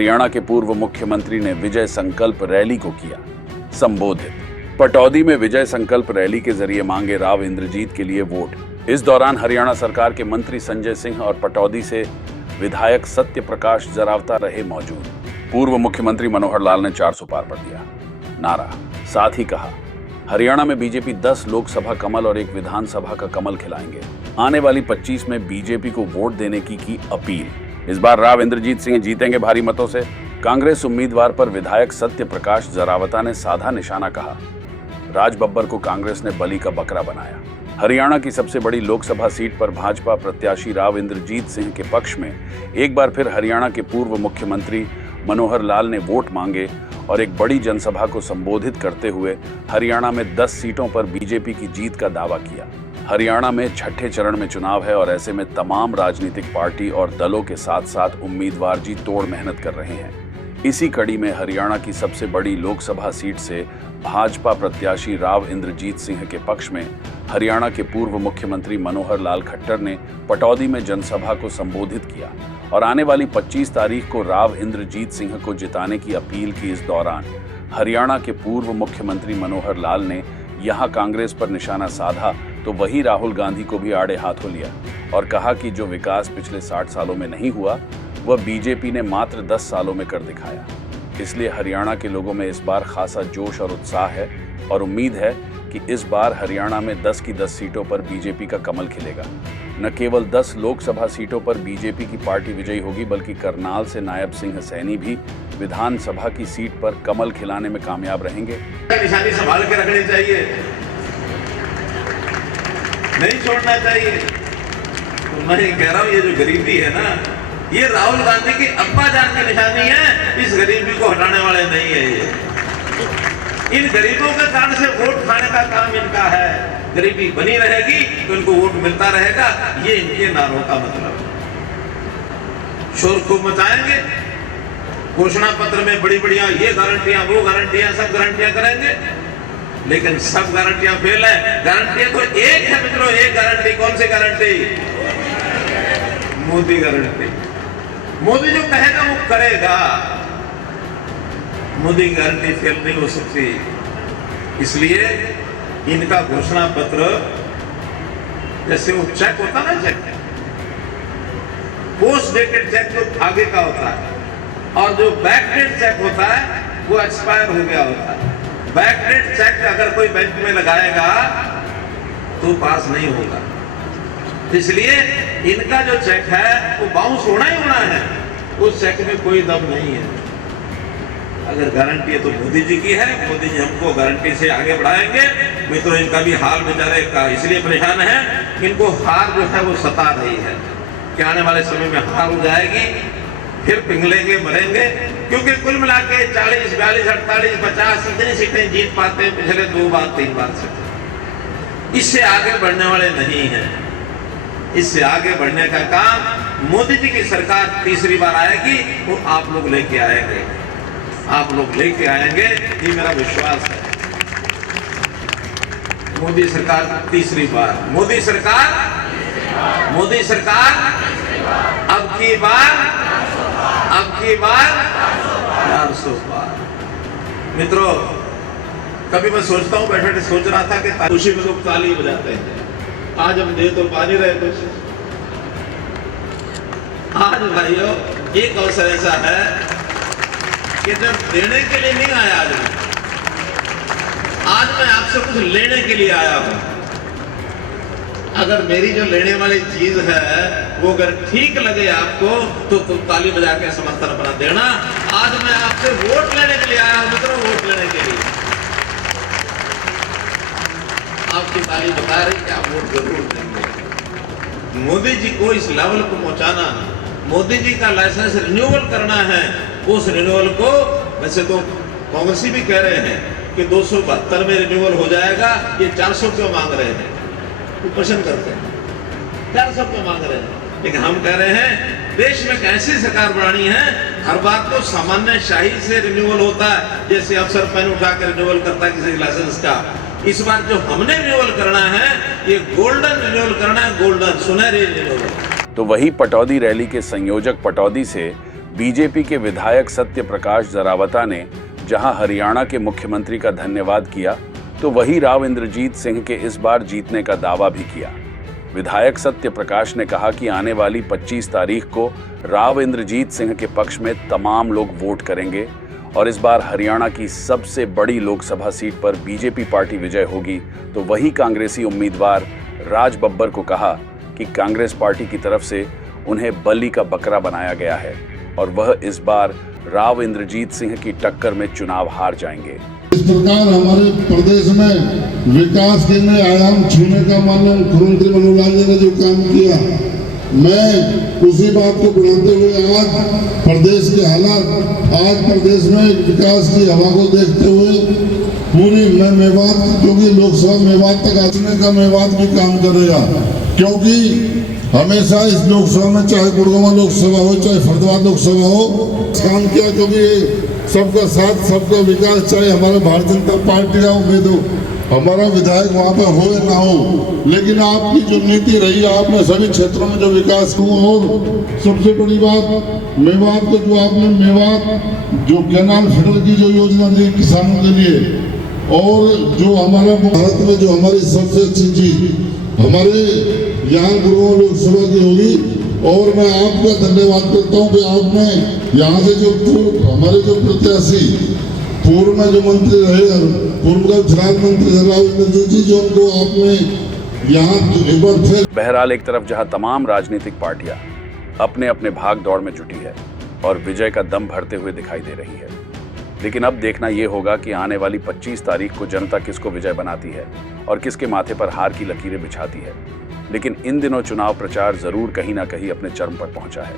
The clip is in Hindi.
हरियाणा के पूर्व मुख्यमंत्री ने विजय संकल्प रैली को किया संबोधित। पटौदी में विजय संकल्प रैली के जरिए मांगे राव इंद्रजीत के लिए वोट। इस दौरान हरियाणा सरकार के मंत्री संजय सिंह और पटौदी से विधायक सत्य प्रकाश जरावता रहे मौजूद। पूर्व मुख्यमंत्री मनोहर लाल ने 400 पार कर दिया नारा, साथ ही कहा हरियाणा में बीजेपी 10 लोकसभा कमल और 1 विधानसभा का कमल खिलाएंगे। आने वाली 25 में बीजेपी को वोट देने की अपील। इस बार राव इंद्रजीत सिंह जीतेंगे भारी मतों से। कांग्रेस उम्मीदवार पर विधायक सत्य प्रकाश जरावता ने साधा निशाना कहा। राज बब्बर को कांग्रेस ने बलि का बकरा बनाया। हरियाणा की सबसे बड़ी लोकसभा सीट पर भाजपा प्रत्याशी राव इंद्रजीत सिंह के पक्ष में एक बार फिर हरियाणा के पूर्व मुख्यमंत्री मनोहर लाल ने वोट मांगे और एक बड़ी जनसभा को संबोधित करते हुए हरियाणा में 10 सीटों पर बीजेपी की जीत का दावा किया। हरियाणा में छठे चरण में चुनाव है और ऐसे में तमाम राजनीतिक पार्टी और दलों के साथ साथ उम्मीदवार जी तोड़ मेहनत कर रहे हैं। इसी कड़ी में हरियाणा की सबसे बड़ी लोकसभा सीट से भाजपा प्रत्याशी राव इंद्रजीत सिंह के पक्ष में हरियाणा के पूर्व मुख्यमंत्री मनोहर लाल खट्टर ने पटौदी में जनसभा को संबोधित किया और आने वाली 25 तारीख को राव इंद्रजीत सिंह को जिताने की अपील की। इस दौरान हरियाणा के पूर्व मुख्यमंत्री मनोहर लाल ने यहां कांग्रेस पर निशाना साधा तो वही राहुल गांधी को भी आड़े हाथों लिया और कहा कि जो विकास पिछले 60 सालों में नहीं हुआ वह बीजेपी ने मात्र 10 सालों में कर दिखाया। इसलिए हरियाणा के लोगों में इस बार खासा जोश और उत्साह है और उम्मीद है कि इस बार हरियाणा में 10 की 10 सीटों पर बीजेपी का कमल खिलेगा। न केवल 10 लोकसभा सीटों पर बीजेपी की पार्टी विजयी होगी बल्कि करनाल से नायब सिंह सैनी भी विधानसभा की सीट पर कमल खिलाने में कामयाब रहेंगे। निशानी संभाल के रखनी चाहिए, नहीं छोड़ना चाहिए। तो मैं कह रहा हूं ये जो गरीबी है ना, ये राहुल गांधी की अब्बा जान की निशानी है। इस गरीबी को हटाने वाले नहीं है ये। इन गरीबों के कारण से वोट खाने का काम इनका है। गरीबी बनी रहेगी तो इनको वोट मिलता रहेगा, ये इनके नारों का मतलब। शोर खूब मचाएंगे, घोषणा पत्र में बड़ी बढ़िया ये गारंटियां वो गारंटियां सब गारंटियां करेंगे, लेकिन सब गारंटियां फेल है। गारंटियां तो एक है मित्रों, एक गारंटी। कौन सी गारंटी? मोदी गारंटी। मोदी जो कहेगा वो करेगा। मोदी की गारंटी फेल नहीं हो सकती। इसलिए इनका घोषणा पत्र जैसे वो चेक होता ना, चेक पोस्ट डेटेड चेक तो आगे का होता है और जो बैकडेट चेक होता है वो एक्सपायर हो गया होता है। बैकडेट चेक अगर कोई बैंक में लगाएगा तो पास नहीं होगा। इसलिए इनका जो चेक है वो बाउंस होना ही होना है। उस चेक में कोई दम नहीं है। अगर गारंटी है तो मोदी जी की है। मोदी जी हमको गारंटी से आगे बढ़ाएंगे। मित्रों इनका भी हाल बेचारे का इसलिए परेशान है, इनको हार जो है वो सता रही है कि आने वाले समय में हार हो जाएगी, फिर पिघलेंगे मरेंगे। क्योंकि कुल मिला के 40, 42, 48, 50 इतनी सीटें जीत पाते हैं पिछले 2 बार 3 बार से। इससे आगे बढ़ने वाले नहीं है। इससे आगे बढ़ने का काम मोदी जी की सरकार तीसरी बार आएगी, वो आप लोग लेके आएंगे। आप लोग लेके आएंगे, ये मेरा विश्वास है। मोदी सरकार तीसरी बार, मोदी सरकार, मोदी सरकार अब की बार 400 पार। मित्रों कभी मैं सोचता हूं, बैठे बैठे सोच रहा था कि खुशी में लोग ताली बजाते हैं। आज हम दे तो पा नहीं रहे कुछ। आज भाइयों एक अवसर ऐसा है कि जब देने के लिए नहीं आया आज मैं आपसे कुछ लेने के लिए आया हूं। अगर मेरी जो लेने वाली चीज है वो अगर ठीक लगे आपको तो तुम ताली बजा के समर्थन अपना देना। आज मैं आपसे वोट लेने के लिए आया हूं मित्रों, वोट लेने के लिए। आपकी ताली बता रही कि आप वोट जरूर देंगे। मोदी जी को इस लेवल को पहुंचाना, मोदी जी का लाइसेंस रिन्यूअल करना है। उस रिन्यूअल को वैसे तो कांग्रेसी भी कह रहे हैं कि 272 में रिन्यूअल हो जाएगा, ये 400 क्यों मांग रहे हैं? वो क्वेश्चन करते हैं 400 क्यों मांग रहे हैं, लेकिन हम कह रहे हैं देश में कैसी सरकार बनानी है। हर बात तो सामान्य शाही से रिन्यूअल होता है, जैसे अफसर पेन उठा कर रिन्यूअल करता है किसी लाइसेंस का। इस बार जो हमने रिन्यूअल करना है ये गोल्डन रिन्यूअल करना है, गोल्डन सुनहरी रिन्यूअल। तो वही पटौदी रैली के संयोजक पटौदी से बीजेपी के विधायक सत्य प्रकाश जरावता ने जहां हरियाणा के मुख्यमंत्री का धन्यवाद किया, तो वही राव इंद्रजीत सिंह के इस बार जीतने का दावा भी किया। विधायक सत्य प्रकाश ने कहा कि आने वाली 25 तारीख को राव इंद्रजीत सिंह के पक्ष में तमाम लोग वोट करेंगे और इस बार हरियाणा की सबसे बड़ी लोकसभा सीट पर बीजेपी पार्टी विजय होगी। तो वही कांग्रेसी उम्मीदवार राज बब्बर को कहा कि कांग्रेस पार्टी की तरफ से उन्हें बलि का बकरा बनाया गया है और वह इस बार राव इंद्रजीत सिंह की टक्कर में चुनाव हार जाएंगे। इस प्रकार हमारे प्रदेश में विकास के नए आयाम छूने का माननीय मुख्यमंत्री मनोहर लाल जी ने जो काम किया, मैं उसी बात को बढ़ाते हुए आज प्रदेश के हालात, आज प्रदेश में विकास की हवा को देखते हुए पूरी मेवात, क्योंकि लोकसभा मेवात तक आने का मेवात भी काम करेगा, क्योंकि हमेशा इस लोकसभा में चाहे गुड़गांव लोकसभा हो चाहे फरीदाबाद लोकसभा हो काम किया, क्योंकि सबका साथ सबका विकास, चाहे हमारा भारतीय जनता पार्टी का उम्मीद हो, हमारा विधायक वहाँ पे हो या ना हो, लेकिन आपकी जो नीति रही, आपने सभी क्षेत्रों में जो विकास हुआ। और सबसे बड़ी बात मेवात को जो आपने मेवात जो कैनाल फिडर की जो योजना दी किसानों के लिए, और जो हमारा भारत में जो हमारी सबसे अच्छी चीज हमारे यहाँ गुड़गांव लोकसभा की होगी। और मैं आपका धन्यवाद करता हूँ कि आपने यहाँ से जो हमारे जो प्रत्याशी पूर्व में जो मंत्री रहे, पूर्व का विधायक मंत्री राव इंद्रजीत जी, जो उनको आपने यहाँ एक बार फिर। बहरहाल एक तरफ जहां तमाम राजनीतिक पार्टियां अपने अपने भाग दौड़ में जुटी है और विजय का दम भरते हुए दिखाई दे रही है, लेकिन अब देखना यह होगा कि आने वाली 25 तारीख को जनता किसको विजय बनाती है और किसके माथे पर हार की लकीरें बिछाती है। लेकिन इन दिनों चुनाव प्रचार जरूर कहीं ना कहीं अपने चरम पर पहुंचा है।